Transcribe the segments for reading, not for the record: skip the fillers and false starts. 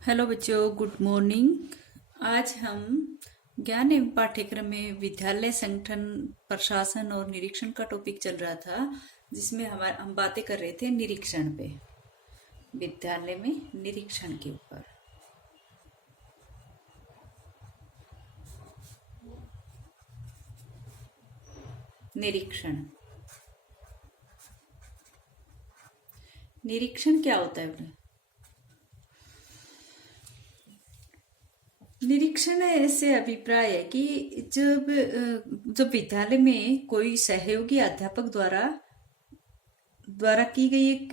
Hello बच्चों, good morning. आज हम ज्ञान एवं पाठ्यक्रम में विद्यालय संगठन, प्रशासन और निरीक्षण का टॉपिक चल रहा था, जिसमें हम बातें कर रहे थे निरीक्षण पे। विद्यालय में निरीक्षण के ऊपर। निरीक्षण निरीक्षण क्या होता है? निरीक्षण ऐसे अभिप्राय है कि जब विद्यालय में कोई सहयोगी अध्यापक द्वारा द्वारा की गई एक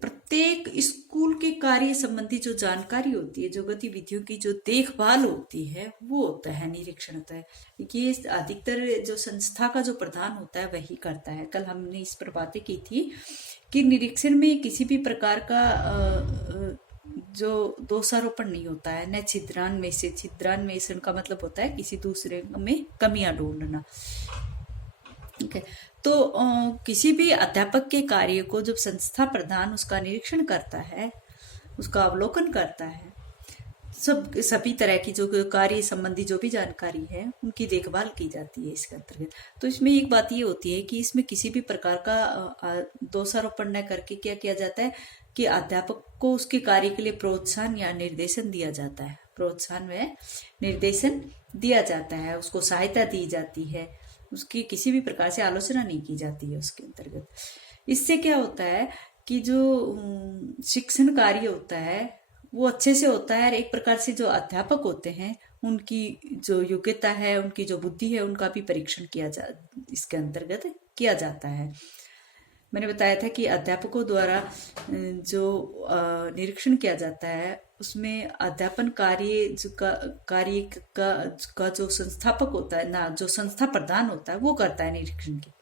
प्रत्येक स्कूल के कार्य संबंधी जो जानकारी होती है, जो गतिविधियों की जो देखभाल होती है, वो होता है निरीक्षण होता है। ये अधिकतर जो संस्था का जो प्रधान होता है वही करता है। कल हमने इस पर बातें की थी कि निरीक्षण में किसी भी प्रकार का जो दोषारोपण नहीं होता है, न छिद्रान्वेषण का मतलब होता है किसी दूसरे में कमियां ढूंढना। ठीक है। तो किसी भी अध्यापक के कार्य को जब संस्था प्रधान उसका निरीक्षण करता है, उसका अवलोकन करता है, सभी तरह की जो कार्य संबंधी जो भी जानकारी है उनकी देखभाल की जाती है इसके अंतर्गत। तो इसमें एक बात ये होती है कि इसमें किसी भी प्रकार का दोषारोपण न करके क्या किया जाता है कि अध्यापक को उसके कार्य के लिए प्रोत्साहन या निर्देशन दिया जाता है। प्रोत्साहन व निर्देशन दिया जाता है, उसको सहायता दी जाती है, उसकी किसी भी प्रकार से आलोचना नहीं की जाती है उसके अंतर्गत। इससे क्या होता है कि जो शिक्षण कार्य होता है वो अच्छे से होता है। और एक प्रकार से जो अध्यापक होते हैं उनकी जो योग्यता है, उनकी जो बुद्धि है, उनका भी परीक्षण इसके अंतर्गत किया जाता है। मैंने बताया था कि अध्यापकों द्वारा जो निरीक्षण किया जाता है उसमें अध्यापन कार्य का जो संस्थापक होता है ना, जो संस्था प्रधान होता है, वो करता है निरीक्षण की।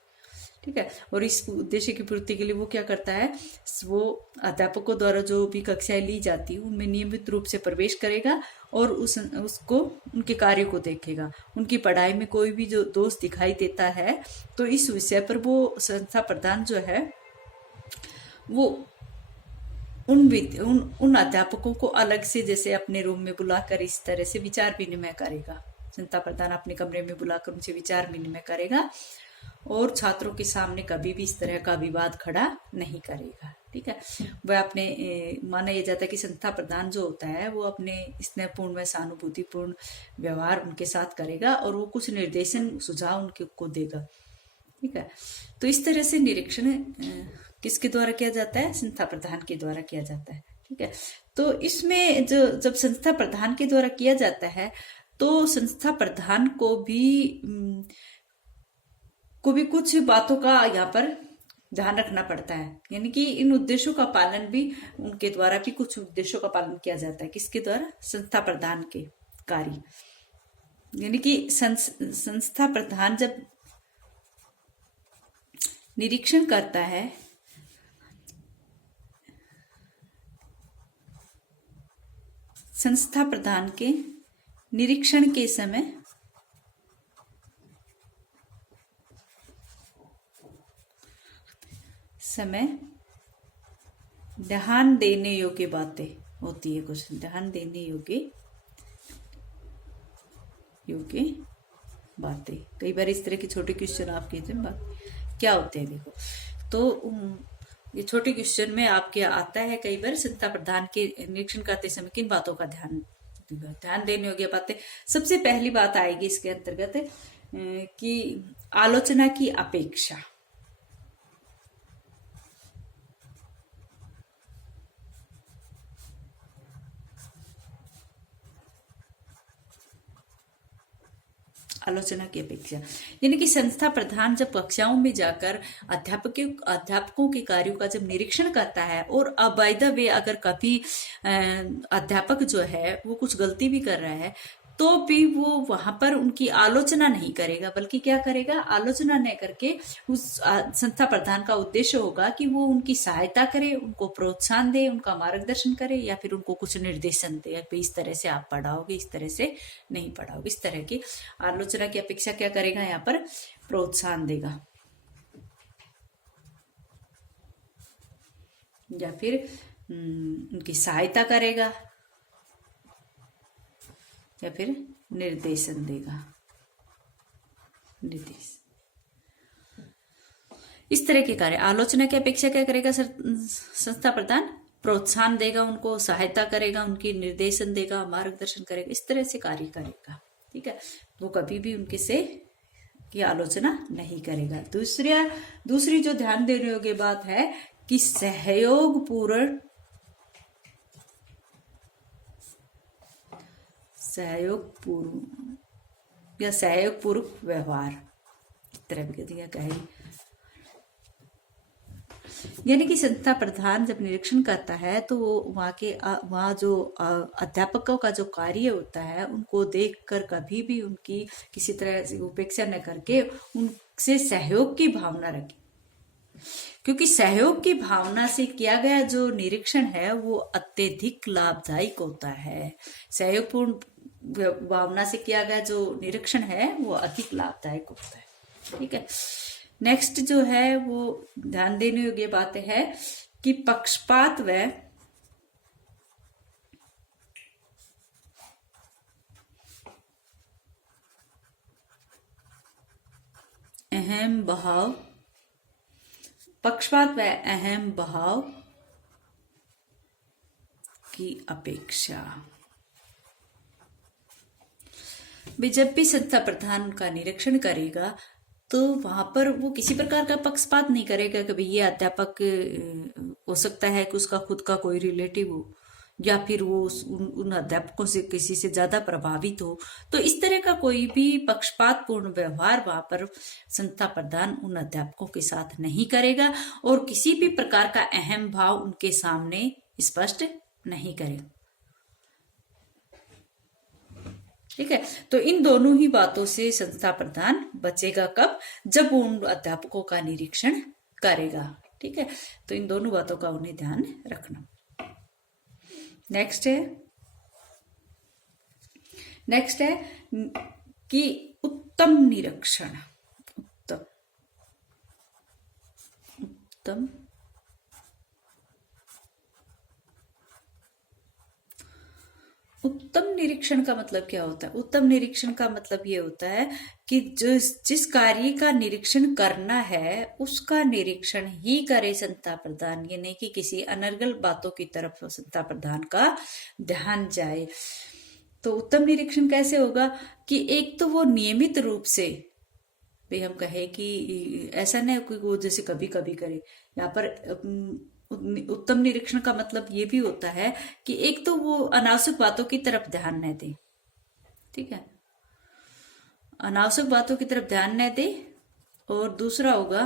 ठीक है। और इस उद्देश्य की पूर्ति के लिए वो क्या करता है, वो अध्यापकों द्वारा जो भी कक्षाएं ली जाती है उनमें नियमित रूप से प्रवेश करेगा और उसको उनके कार्य को देखेगा। उनकी पढ़ाई में कोई भी जो दोष दिखाई देता है तो इस विषय पर वो संस्था प्रधान जो है वो उन अध्यापकों को अलग से जैसे अपने रूम में बुलाकर इस तरह से विचार विनिमय करेगा। संस्था प्रधान अपने कमरे में बुलाकर उनसे विचार विनिमय करेगा और छात्रों के सामने कभी भी इस तरह का विवाद खड़ा नहीं करेगा। ठीक है। वह अपने माना यह जाता है कि संस्था प्रधान जो होता है वो अपने स्नेहपूर्ण व सहानुभूतिपूर्ण व्यवहार उनके साथ करेगा और वो कुछ निर्देशन सुझाव उनके को देगा। ठीक है। तो इस तरह से निरीक्षण किसके द्वारा किया जाता है? संस्था प्रधान के द्वारा किया जाता है। ठीक है। तो इसमें जब संस्था प्रधान के द्वारा किया जाता है तो संस्था प्रधान को भी कुछ बातों का यहाँ पर ध्यान रखना पड़ता है। यानी कि इन उद्देश्यों का पालन भी उनके द्वारा भी कुछ उद्देश्यों का पालन किया जाता है। किसके द्वारा? संस्था प्रधान के कार्य। यानी कि संस्था प्रधान जब निरीक्षण करता है संस्था प्रधान के निरीक्षण के समय ध्यान देने योग्य बातें होती है। कुछ ध्यान देने योग्य बातें। कई बार इस तरह के छोटे क्वेश्चन आपके बात क्या होते हैं, देखो। तो ये छोटे क्वेश्चन में आपके आता है कई बार संस्था प्रधान के निरीक्षण करते समय किन बातों का ध्यान देने योग्य बातें। सबसे पहली बात आएगी इसके अंतर्गत कि आलोचना की अपेक्षा। आलोचना की अपेक्षा यानी कि संस्था प्रधान जब कक्षाओं में जाकर अध्यापकों के कार्यों का जब निरीक्षण करता है और बाय द वे अगर कभी अध्यापक जो है वो कुछ गलती भी कर रहा है तो भी वो वहां पर उनकी आलोचना नहीं करेगा, बल्कि क्या करेगा? आलोचना नहीं करके उस संस्था प्रधान का उद्देश्य होगा कि वो उनकी सहायता करे, उनको प्रोत्साहन दे, उनका मार्गदर्शन करे या फिर उनको कुछ निर्देशन दे कि इस तरह से आप पढ़ाओगे, इस तरह से नहीं पढ़ाओगे। इस तरह की आलोचना की अपेक्षा क्या करेगा? यहाँ पर प्रोत्साहन देगा या फिर उनकी सहायता करेगा। या फिर निर्देशन देगा, निर्देश। इस तरह के कार्य, आलोचना की अपेक्षा क्या करेगा संस्था प्रधान? प्रोत्साहन देगा उनको, सहायता करेगा उनकी, निर्देशन देगा, मार्गदर्शन करेगा, इस तरह से कार्य करेगा। ठीक है, वो कभी भी उनके से की आलोचना नहीं करेगा। दूसरी जो ध्यान देने योग्य बात है कि सहयोगपूर्ण या सहयोगपूर्वक व्यवहार, इस तरह भी कहती है कहे। यानी कि संस्था प्रधान जब निरीक्षण करता है तो वो वहाँ जो अध्यापकों का जो कार्य होता है उनको देखकर कभी भी उनकी किसी तरह से उपेक्षा न करके उनसे सहयोग की भावना रखे, क्योंकि सहयोग की भावना से किया गया जो निरीक्षण है वो अत्यधिक लाभदायक होता है। सहयोगपूर्ण भावना से किया गया जो निरीक्षण है वो अधिक लाभदायक होता है। ठीक है, नेक्स्ट जो है वो ध्यान देने योग्य बातें है कि पक्षपात व अहम भाव, पक्षपात व अहम भाव की अपेक्षा। जब भी संस्था प्रधान का निरीक्षण करेगा तो वहां पर वो किसी प्रकार का पक्षपात नहीं करेगा कि भाई ये अध्यापक हो सकता है कि उसका खुद का कोई रिलेटिव हो या फिर वो उन अध्यापकों से किसी से ज्यादा प्रभावित हो। तो इस तरह का कोई भी पक्षपातपूर्ण व्यवहार वहां पर संस्था प्रधान उन अध्यापकों के साथ नहीं करेगा और किसी भी प्रकार का अहम भाव उनके सामने स्पष्ट नहीं करेगा। ठीक है, तो इन दोनों ही बातों से संस्था प्रधान बचेगा कब? जब वो उन अध्यापकों का निरीक्षण करेगा। ठीक है, तो इन दोनों बातों का उन्हें ध्यान रखना। नेक्स्ट है कि उत्तम निरीक्षण, उत्तम निरीक्षण का मतलब क्या होता है? उत्तम निरीक्षण का मतलब ये होता है कि जिस कार्य का निरीक्षण करना है उसका निरीक्षण ही करे संस्था प्रधान, ये नहीं कि किसी अनर्गल बातों की तरफ संस्था प्रधान का ध्यान जाए। तो उत्तम निरीक्षण कैसे होगा कि एक तो वो नियमित रूप से, भाई हम कहे कि ऐसा नहीं कि वो जैसे कभी कभी करे। यहाँ पर उत्तम निरीक्षण का मतलब ये भी होता है कि एक तो वो अनावश्यक बातों की तरफ ध्यान न दे। ठीक है, अनावश्यक बातों की तरफ ध्यान न दे। और दूसरा होगा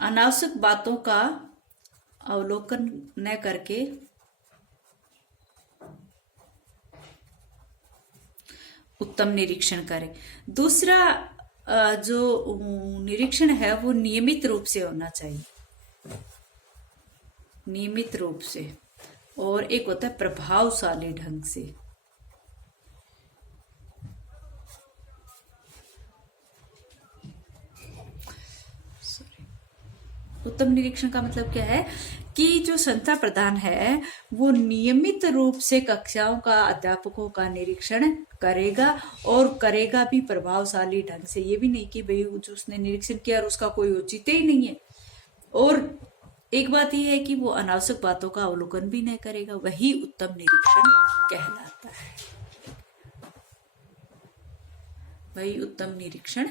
अनावश्यक बातों का अवलोकन न करके उत्तम निरीक्षण करें। दूसरा जो निरीक्षण है वो नियमित रूप से होना चाहिए, नियमित रूप से। और एक होता है प्रभावशाली ढंग से। उत्तम निरीक्षण का मतलब क्या है कि जो संस्था प्रधान है वो नियमित रूप से कक्षाओं का, अध्यापकों का निरीक्षण करेगा और करेगा भी प्रभावशाली ढंग से। ये भी नहीं कि भाई जो उसने निरीक्षण किया और उसका कोई औचित्य ही नहीं है। और एक बात यह है कि वो अनावश्यक बातों का अवलोकन भी नहीं करेगा, वही उत्तम निरीक्षण कहलाता है, वही उत्तम निरीक्षण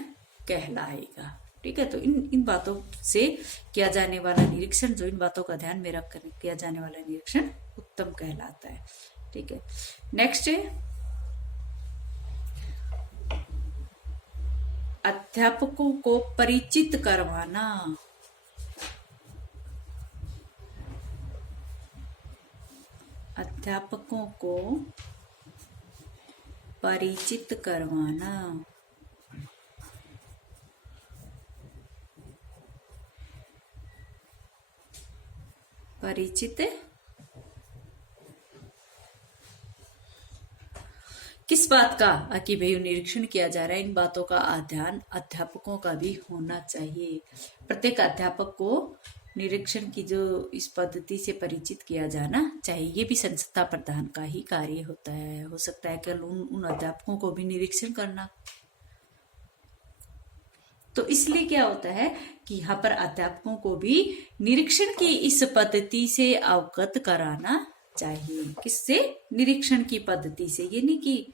कहलाएगा। ठीक है, तो इन बातों से किया जाने वाला निरीक्षण, जो इन बातों का ध्यान में रखकर किया जाने वाला निरीक्षण उत्तम कहलाता है। ठीक है, नेक्स्ट है अध्यापकों को परिचित करवाना। अध्यापकों को परिचित करवाना। परिचित किस बात का कि भाई निरीक्षण किया जा रहा है, इन बातों का ध्यान अध्यापकों का भी होना चाहिए। प्रत्येक अध्यापक को निरीक्षण की जो इस पद्धति से परिचित किया जाना चाहिए। ये भी संस्था प्रधान का ही कार्य होता है। हो सकता है कि उन अध्यापकों को भी निरीक्षण करना। तो इसलिए क्या होता है कि यहाँ पर अध्यापकों को भी निरीक्षण की इस पद्धति से अवगत कराना चाहिए। किससे? निरीक्षण की पद्धति से। ये नहीं कि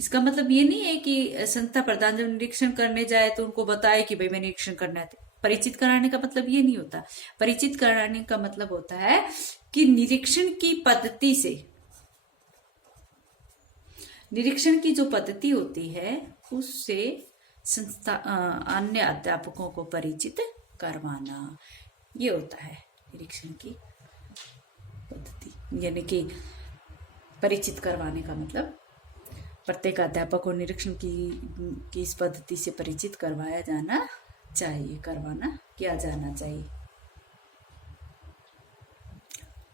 इसका मतलब ये नहीं है कि संस्था प्रधान जब निरीक्षण करने जाए तो उनको बताए कि भाई मैं निरीक्षण करना है। परिचित कराने का मतलब ये नहीं होता। परिचित कराने का मतलब होता है कि निरीक्षण की पद्धति से, निरीक्षण की जो पद्धति होती है उससे संस्था अन्य अध्यापकों को परिचित करवाना, ये होता है निरीक्षण की पद्धति। यानी कि परिचित करवाने का मतलब प्रत्येक अध्यापक को निरीक्षण की इस पद्धति से परिचित करवाया जाना चाहिए, किया जाना चाहिए।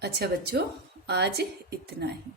अच्छा बच्चों, आज इतना ही।